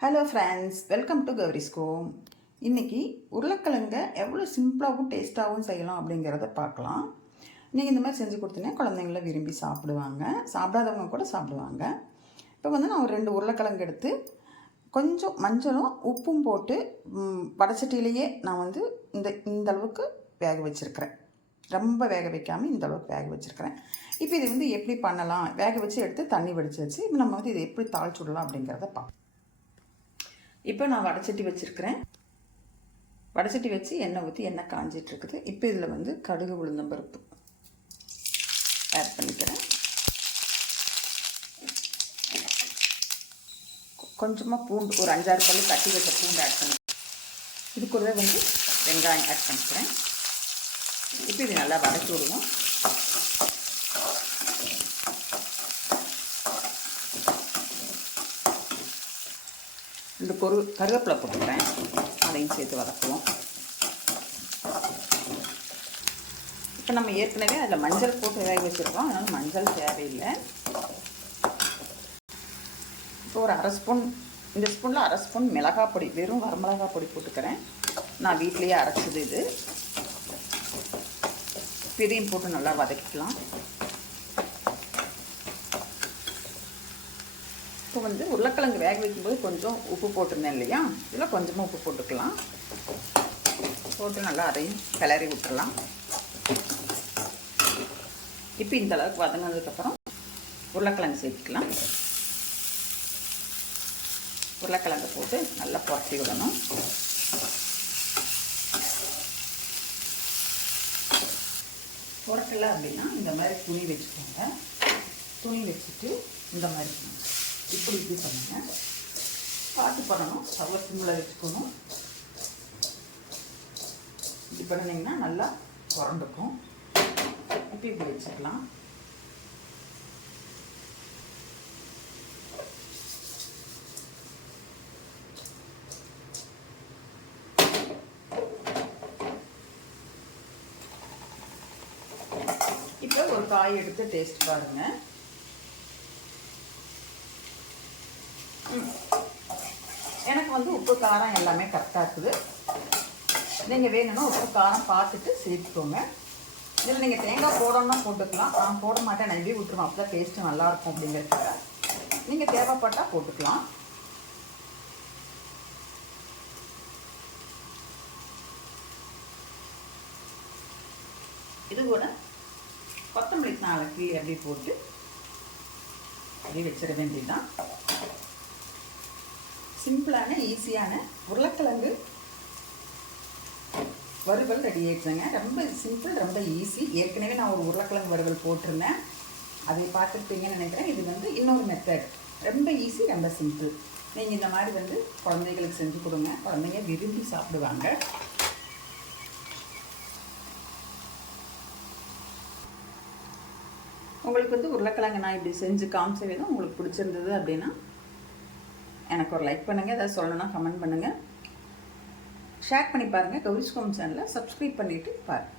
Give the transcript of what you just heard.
Hello friends welcome to Gowri ஸ்கோம் இன்றைக்கி உருளைக்கிழங்க எவ்வளோ சிம்பிளாகவும் டேஸ்ட்டாகவும் செய்யலாம் அப்படிங்கிறத பார்க்கலாம். நீங்கள் இந்த மாதிரி செஞ்சு கொடுத்தீங்கன்னா குழந்தைங்கள விரும்பி சாப்பிடுவாங்க. சாப்பிடாதவங்க கூட சாப்பிடுவாங்க. இப்போ வந்து நான் ஒரு ரெண்டு உருளைக்கிழங்கு எடுத்து கொஞ்சம் மஞ்சளும் உப்பும் போட்டு ம், வடச்சட்டியிலேயே நான் வந்து இந்த இந்த அளவுக்கு வேக வச்சுருக்கிறேன். ரொம்ப வேக வைக்காமல் இந்த அளவுக்கு வேக வச்சுருக்கிறேன். இப்போ இது வந்து எப்படி பண்ணலாம்? வேக வச்சு எடுத்து தண்ணி வடித்து வச்சு இப்போ நம்ம வந்து இதை எப்படி தாளிச்சு விடலாம் அப்படிங்கிறத பார்ப்போம் இப்போ நான் வடச்சட்டி வச்சுருக்கிறேன். வடச்சட்டி வச்சு எண்ணெய் ஊற்றி எண்ணெய் காஞ்சிட்ருக்குது இப்போ இதில் வந்து கடுகு உளுந்தம்பருப்பு ஆட் பண்ணிக்கிறேன். கொஞ்சமாக பூண்டு ஒரு அஞ்சாறு பல்லு தட்டி வச்ச பூண்டு ஆட் பண்ணி இது கூடவே வந்து வெங்காயம் ஆட் பண்ணிக்கிறேன். இப்போ இது நல்லா வதக்கி விடுவோம். ரெண்டு பொரு கருவேப்பிலை போட்டுக்கிறேன். அதையும் சேர்த்து வதக்குவோம். இப்போ நம்ம ஏற்கனவே அதில் மஞ்சள் போட்டு வேக வச்சுருக்கோம். அதனால் மஞ்சள் தேவையில்லை. இப்போ ஒரு அரை ஸ்பூன் இந்த ஸ்பூனில் அரை ஸ்பூன் மிளகாய் பொடி வெறும் வரமிளகாய் பொடி போட்டுக்கிறேன். நான் வீட்லேயே அரைச்சது இது. இப்போ இதையும் போட்டு நல்லா வதக்கிக்கலாம். இப்போ வந்து உருளைக்கிழங்கு வேக வைக்கும்போது கொஞ்சம் உப்பு போட்டிருந்தேன் இல்லையா? இதில் கொஞ்சமாக உப்பு போட்டுக்கலாம். போட்டு நல்லா அதையும் கிளறி விட்டுடலாம் இப்போ இந்த அளவுக்கு வதங்கினதுக்கப்புறம் உருளைக்கிழங்கு சேர்த்துக்கலாம். உருளைக்கிழங்கு போட்டு நல்லா புரட்டி விடணும். புரட்டலை அப்படின்னா இந்த மாதிரி துணி வச்சுக்கோங்க. துணி வச்சுட்டு இந்த மாதிரி இப்படி இப்படி பண்ணுங்க. பார்த்து பண்ணணும் அவ்வளோ சிம்மில் வச்சுக்கணும். இப்படி பண்ணிங்கன்னா நல்லா குறந்துக்கும் இப்போ இப்படி வச்சுக்கலாம். இப்போ ஒரு காய் எடுத்து டேஸ்ட் பாருங்கள் எனக்கு வந்து உப்பு காரம் எல்லாமே கரெக்டாக இருக்குது. நீங்கள் வேணும்னா உப்பு காரம் பார்த்துட்டு சேர்த்துக்கோங்க. இதில் நீங்கள் தேங்காய் போடணும்னா போட்டுக்கலாம். நான் போட மாட்டேன். நம்பி விட்டுருவோம் அப்போ தான் டேஸ்ட்டு நல்லாயிருக்கும் அப்படிங்கிறதுக்காக. நீங்கள் தேவைப்பட்டால் போட்டுக்கலாம். இது கூட கொத்தமல்லி நாளைக்கு அப்படி போட்டு அப்படியே வச்சிட வேண்டியதுதான். சிம்பிளான ஈஸியான உருளைக்கிழங்கு வறுவல் ரெடி ஆயிடுச்சுங்க. ரொம்ப சிம்பிள் ரொம்ப ஈஸி ஏற்கனவே நான் ஒரு உருளைக்கிழங்கு வறுவல் போட்டிருந்தேன். அதை பார்த்துருப்பீங்கன்னு நினைக்கிறேன். இது வந்து இன்னொரு மெத்தட் ரொம்ப ஈஸி ரொம்ப சிம்பிள் நீங்கள் இந்த மாதிரி வந்து குழந்தைகளுக்கு செஞ்சு கொடுங்க. குழந்தைங்க விரும்பி சாப்பிடுவாங்க. உங்களுக்கு வந்து உருளைக்கிழங்கு நான் இப்படி செஞ்சு காமிச்ச விதம் உங்களுக்கு பிடிச்சிருந்தது அப்படின்னா எனக்கு ஒரு லைக் பண்ணுங்கள் ஏதாவது சொல்லணும்னா கமெண்ட் பண்ணுங்கள் ஷேர் பண்ணி பாருங்கள் கௌரிஸ்கோம் சேனலை சப்ஸ்கிரைப் பண்ணிவிட்டு பாருங்கள்